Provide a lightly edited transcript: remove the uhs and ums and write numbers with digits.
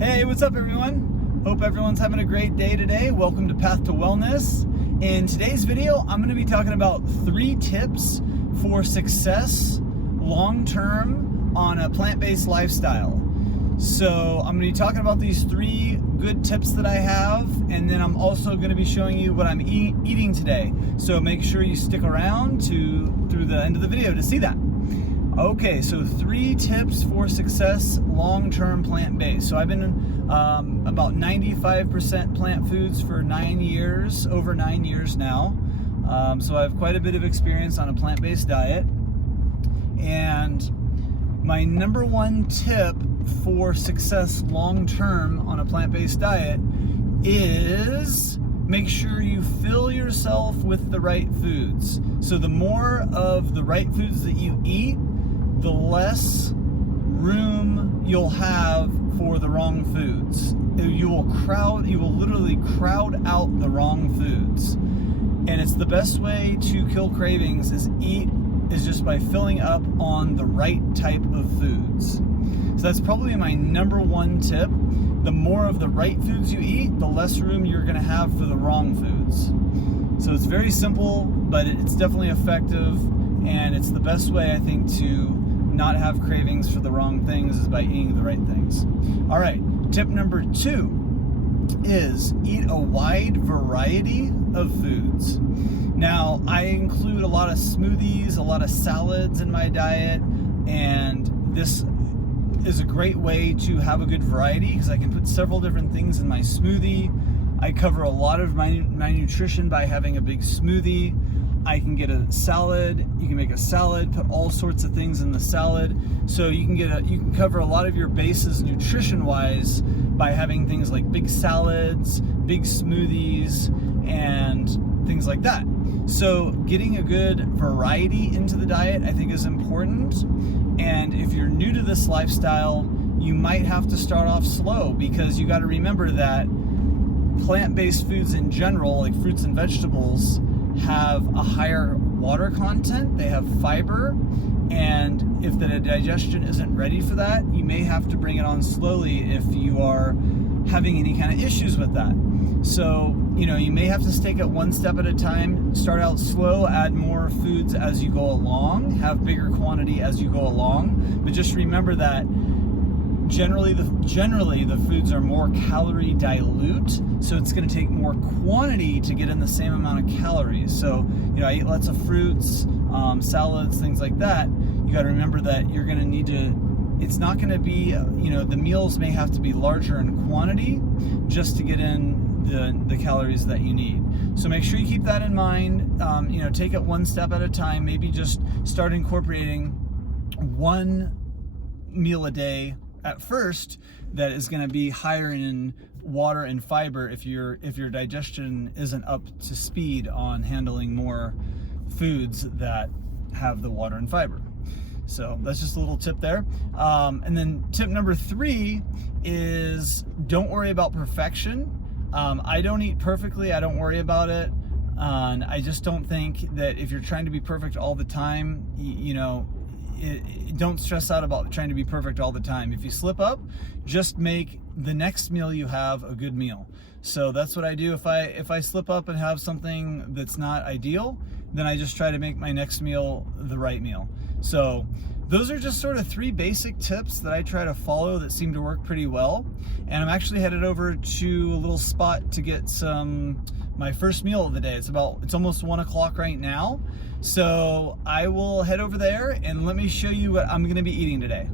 Hey, what's up everyone? Hope everyone's having a great day today. Welcome to Path to Wellness. In today's video, I'm going to be talking about 3 tips for success long-term on a plant-based lifestyle. So I'm going to be talking about these 3 good tips that I have, and then I'm also going to be showing you what I'm eating today. So make sure you stick around through the end of the video to see that. Okay, so 3 tips for success long-term plant-based. So I've been about 95% plant foods for 9 years, over 9 years now. So I have quite a bit of experience on a plant-based diet. And my number 1 tip for success long-term on a plant-based diet is make sure you fill yourself with the right foods. So the more of the right foods that you eat, the less room you'll have for the wrong foods. You will literally crowd out the wrong foods. And it's the best way to kill cravings is just by filling up on the right type of foods. So that's probably my number 1 tip. The more of the right foods you eat, the less room you're gonna have for the wrong foods. So it's very simple, but it's definitely effective, and it's the best way, I think, to not have cravings for the wrong things is by eating the right things. All right, tip number 2 is eat a wide variety of foods. Now, I include a lot of smoothies, a lot of salads in my diet, and this is a great way to have a good variety because I can put several different things in my smoothie. I cover a lot of my nutrition by having a big smoothie. I can get a salad, you can make a salad, put all sorts of things in the salad. So you can cover a lot of your bases nutrition-wise by having things like big salads, big smoothies, and things like that. So getting a good variety into the diet, I think, is important. And if you're new to this lifestyle, you might have to start off slow because you got to remember that plant-based foods in general, like fruits and vegetables, have a higher water content, they have fiber, and if the digestion isn't ready for that, you may have to bring it on slowly if you are having any kind of issues with that. So, you may have to take it one step at a time, start out slow, add more foods as you go along, have bigger quantity as you go along, but just remember that generally the foods are more calorie dilute, so it's going to take more quantity to get in the same amount of calories. So I eat lots of fruits, salads, things like that. You got to remember that you're going to need to, it's not going to be, the meals may have to be larger in quantity just to get in the calories that you need. So make sure you keep that in mind. Take it one step at a time. Maybe just start incorporating 1 meal a day at first that is going to be higher in water and fiber if your digestion isn't up to speed on handling more foods that have the water and fiber. So that's just a little tip there. And then tip number 3 is don't worry about perfection. I don't eat perfectly. I don't worry about it. And I just don't think that if you're trying to be perfect all the time, don't stress out about trying to be perfect all the time. If you slip up, just make the next meal you have a good meal. So that's what I do. If I slip up and have something that's not ideal, then I just try to make my next meal the right meal. So those are just sort of 3 basic tips that I try to follow that seem to work pretty well. And I'm actually headed over to a little spot to get my first meal of the day. It's almost 1 o'clock right now. So I will head over there and let me show you what I'm going to be eating today.